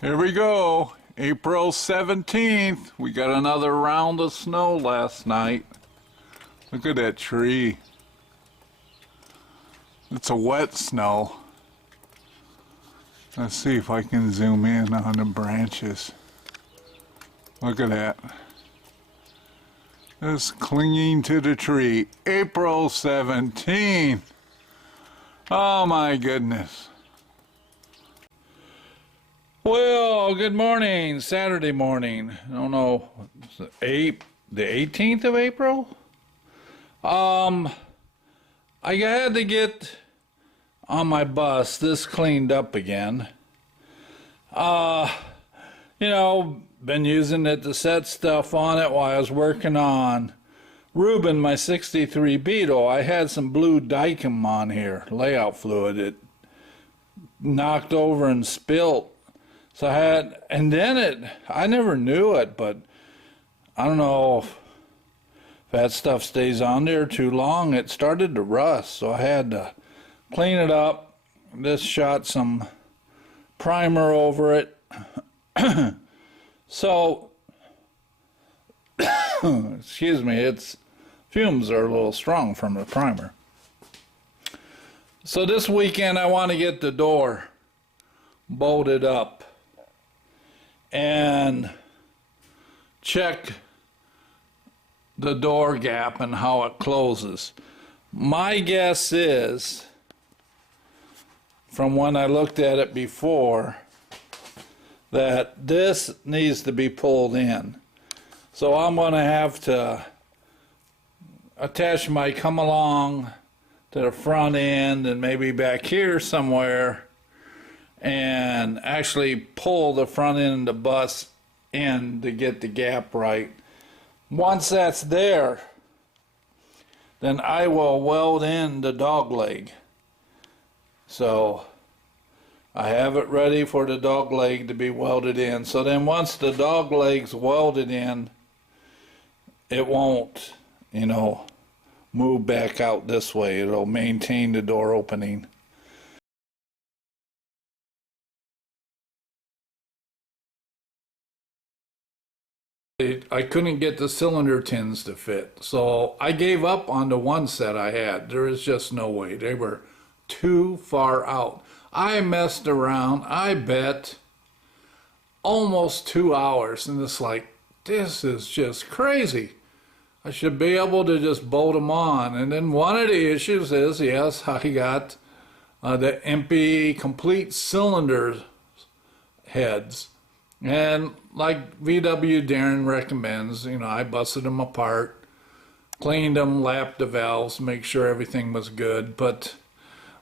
Here we go, April 17th. We got another round of snow last night. Look at that tree. It's a wet snow. Let's see if I can zoom in on the branches. Look at that. It's clinging to the tree. April 17th. Oh my goodness. Well, good morning, Saturday morning. I don't know, the 18th of April? I had to get on my bus this cleaned up again. Been using it to set stuff on it while I was working on Reuben, my 63 Beetle. I had some blue Dicam on here, layout fluid. It knocked over and spilt. So I never knew it, but I don't know if that stuff stays on there too long. It started to rust, so I had to clean it up. Just shot some primer over it. So, excuse me, its fumes are a little strong from the primer. So this weekend I want to get the door bolted up and check the door gap and how it closes. My guess is, from when I looked at it before, that this needs to be pulled in. So I'm going to have to attach my come along to the front end and maybe back here somewhere and actually pull the front end of the bus in to get the gap right. Once that's there, then I will weld in the dog leg. So I have it ready for the dog leg to be welded in. So then once the dog leg's welded in, it won't, move back out this way. It'll maintain the door opening. I couldn't get the cylinder tins to fit, so I gave up on the one set I had. There is just no way. They were too far out. I messed around, I bet, almost 2 hours, and it's like, this is just crazy. I should be able to just bolt them on. And then one of the issues is, yes, I got the empty complete cylinder heads. And like VW Darren recommends, I busted them apart, cleaned them, lapped the valves, make sure everything was good. But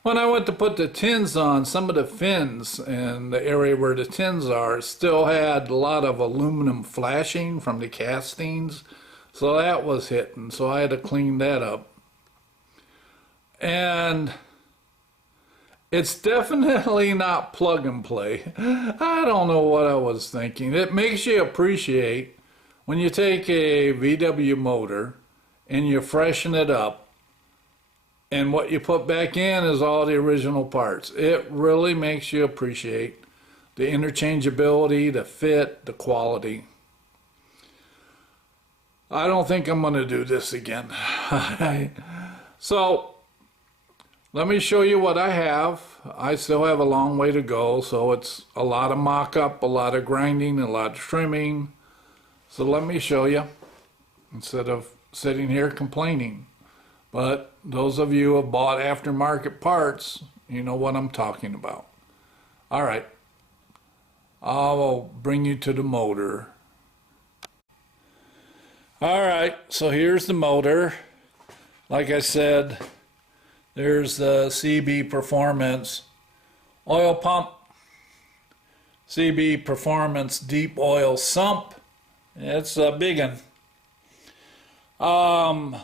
when I went to put the tins on, some of the fins and the area where the tins are still had a lot of aluminum flashing from the castings. So that was hitting, so I had to clean that up. And it's definitely not plug and play. I don't know what I was thinking. It makes you appreciate when you take a VW motor and you freshen it up, and what you put back in is all the original parts. It really makes you appreciate the interchangeability, the fit, the quality. I don't think I'm going to do this again. So let me show you what I have. I still have a long way to go, so it's a lot of mock-up, a lot of grinding, a lot of trimming. So let me show you, instead of sitting here complaining. But those of you who have bought aftermarket parts, you know what I'm talking about. All right, I'll bring you to the motor. All right, so here's the motor. Like I said, there's the CB Performance oil pump, CB Performance deep oil sump. It's a big one.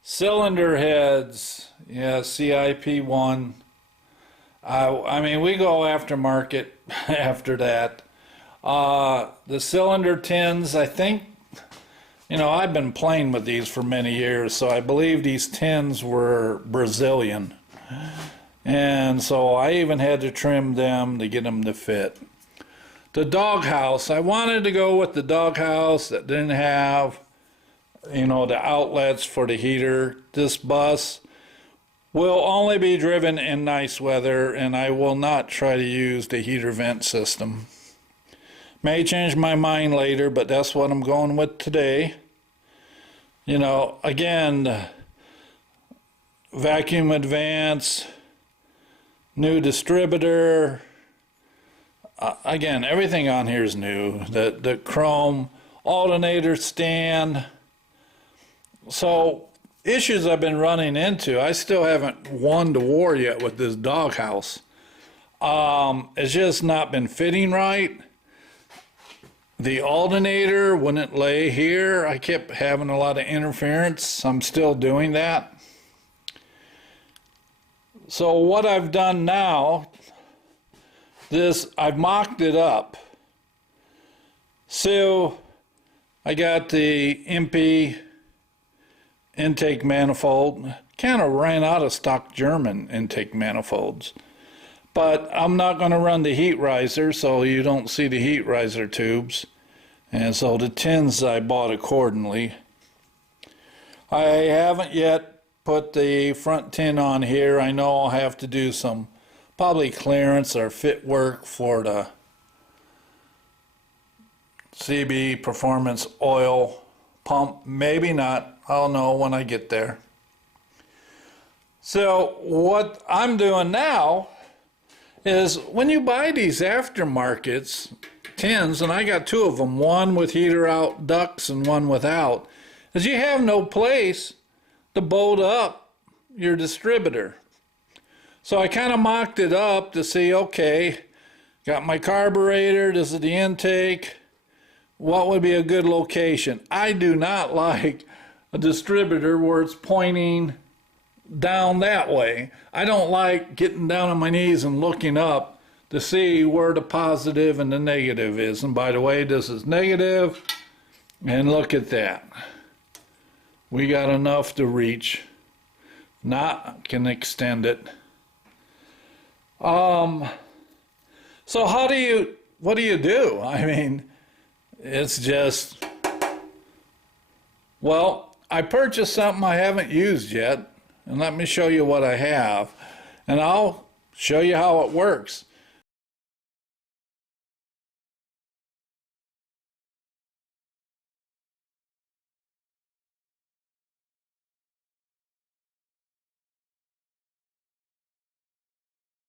Cylinder heads, yeah, CIP1. I mean, we go aftermarket after that. The cylinder tins, I think, I've been playing with these for many years, so I believe these tins were Brazilian. And so I even had to trim them to get them to fit. the doghouse. I wanted to go with the doghouse that didn't have, you know, the outlets for the heater. This bus will only be driven in nice weather, and I will not try to use the heater vent system. May change my mind later, but that's what I'm going with today. You know, again, vacuum advance, new distributor. Again, everything on here is new. The chrome alternator stand. So issues I've been running into, I still haven't won the war yet with this doghouse. It's just not been fitting right. The alternator wouldn't lay here. I kept having a lot of interference. I'm still doing that. So what I've done now, I've mocked it up. So I got the MP intake manifold. Kind of ran out of stock German intake manifolds. But I'm not going to run the heat riser, so you don't see the heat riser tubes. And so the tins I bought accordingly. I haven't yet put the front tin on here. I know I'll have to do some probably clearance or fit work for the CB Performance oil pump. Maybe not. I'll know when I get there. So what I'm doing now is when you buy these aftermarkets tins, and I got two of them, one with heater out ducts and one without, is you have no place to bolt up your distributor. So I kind of mocked it up to see, okay, got my carburetor, this is the intake, what would be a good location? I do not like a distributor where it's pointing down that way. I don't like getting down on my knees and looking up to see where the positive and the negative is. And by the way, this is negative, and look at that. We got enough to reach. Not can extend it. So what do you do? I mean, it's just, well, I purchased something I haven't used yet, and let me show you what I have, and I'll show you how it works.